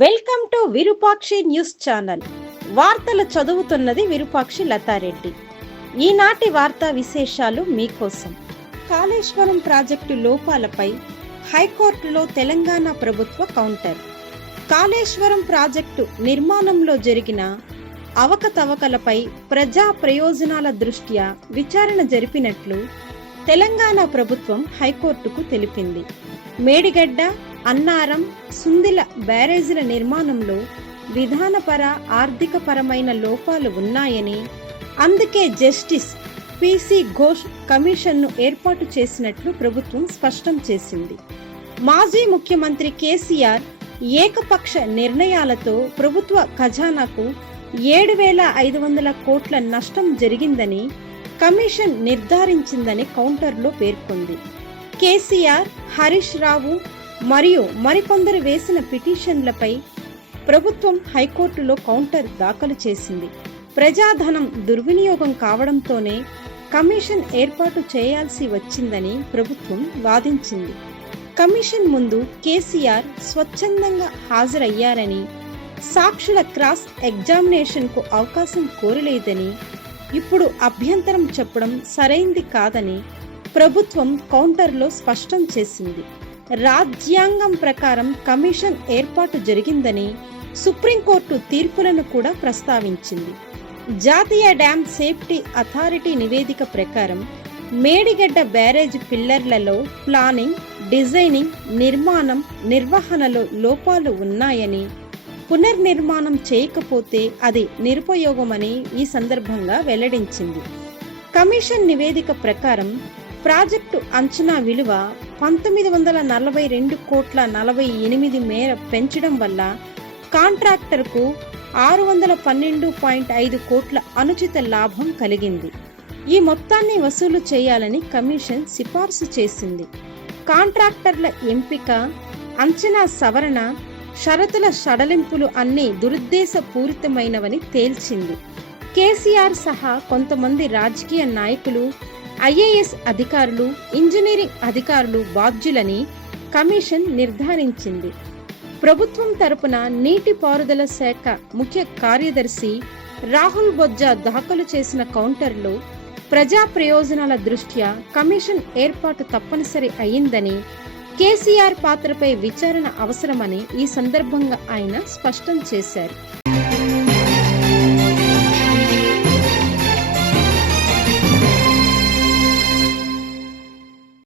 Welcome to Virupakshi news channel. వార్తలు చదువుతున్నది విరూపాక్షి లతారెడ్డి. ఈనాటి వార్తా విశేషాలు మీకోసం. కాళేశ్వరం ప్రాజెక్టు లోపాలపై హైకోర్టులో తెలంగాణ ప్రభుత్వ కౌంటర్. కాళేశ్వరం ప్రాజెక్టు నిర్మాణంలో జరిగిన అవకతవకలపై ప్రజా ప్రయోజనాల దృష్ట్యా విచారణ జరిపినట్లు తెలంగాణ ప్రభుత్వం హైకోర్టుకు తెలిపింది. మేడిగడ్డ అన్నారం సుందిల బ్యారేజీల నిర్మాణంలో విధానపర ఆర్థికపరమైన లోపాలు ఉన్నాయని అందుకే జస్టిస్ పిసి ఘోష్ కమిషన్ను ఏర్పాటు చేసినట్లు ప్రభుత్వం స్పష్టం చేసింది. మాజీ ముఖ్యమంత్రి కేసీఆర్ ఏకపక్ష నిర్ణయాలతో ప్రభుత్వ ఖజానాకు ఏడు వేల ఐదు వందల కోట్ల నష్టం జరిగిందని కమిషన్ నిర్ధారించిందని కౌంటర్లో పేర్కొంది. కేసీఆర్ హరీష్ రావు మరియు మరికొందరు వేసిన పిటిషన్లపై ప్రభుత్వం హైకోర్టులో కౌంటర్ దాఖలు చేసింది. ప్రజాధనం దుర్వినియోగం కావడంతోనే కమిషన్ ఏర్పాటు చేయాల్సి వచ్చిందని ప్రభుత్వం వాదించింది. కమిషన్ ముందు కేసీఆర్ స్వచ్ఛందంగా హాజరయ్యారని సాక్షుల క్రాస్ ఎగ్జామినేషన్కు అవకాశం కోరలేదని ఇప్పుడు అభ్యంతరం చెప్పడం సరైంది కాదని ప్రభుత్వం కౌంటర్లో స్పష్టం చేసింది. రాజ్యాంగం ప్రకారం కమిషన్ ఏర్పాటు జరిగిందని సుప్రీంకోర్టు తీర్పులను కూడా ప్రస్తావించింది. జాతీయ డ్యామ్ సేఫ్టీ అథారిటీ నివేదిక ప్రకారం మేడిగడ్డ బ్యారేజ్ పిల్లర్లలో ప్లానింగ్ డిజైనింగ్ నిర్మాణం నిర్వహణలో లోపాలు ఉన్నాయని పునర్నిర్మాణం చేయకపోతే అది నిరుపయోగమని ఈ సందర్భంగా వెల్లడించింది. కమిషన్ నివేదిక ప్రకారం ప్రాజెక్టు అంచనా విలువ పంతొమ్మిది వందల నలభై రెండు కోట్ల నలభై ఎనిమిది మేర పెంచడం వల్ల కాంట్రాక్టర్కు ఆరు వందల పన్నెండు పాయింట్ ఐదు కోట్ల అనుచిత లాభం కలిగింది. ఈ మొత్తాన్ని వసూలు చేయాలని కమిషన్ సిఫార్సు చేసింది. కాంట్రాక్టర్ల ఎంపిక అంచనా సవరణ షరతుల సడలింపులు అన్నీ దురుద్దేశపూరితమైనవని తేల్చింది. కేసీఆర్ సహా కొంతమంది రాజకీయ నాయకులు ఐఏఎస్ అధికారులు ఇంజనీరింగ్ అధికారులు బాధ్యులని కమిషన్ నిర్ధారించింది. ప్రభుత్వం తరపున నీటిపారుదల శాఖ ముఖ్య కార్యదర్శి రాహుల్ బొజ్జా దాఖలు చేసిన కౌంటర్లో ప్రజా ప్రయోజనాల దృష్ట్యా కమిషన్ ఏర్పాటు తప్పనిసరి అయిందని కేసీఆర్ పాత్రపై విచారణ అవసరమని ఈ సందర్భంగా ఆయన స్పష్టం చేశారు.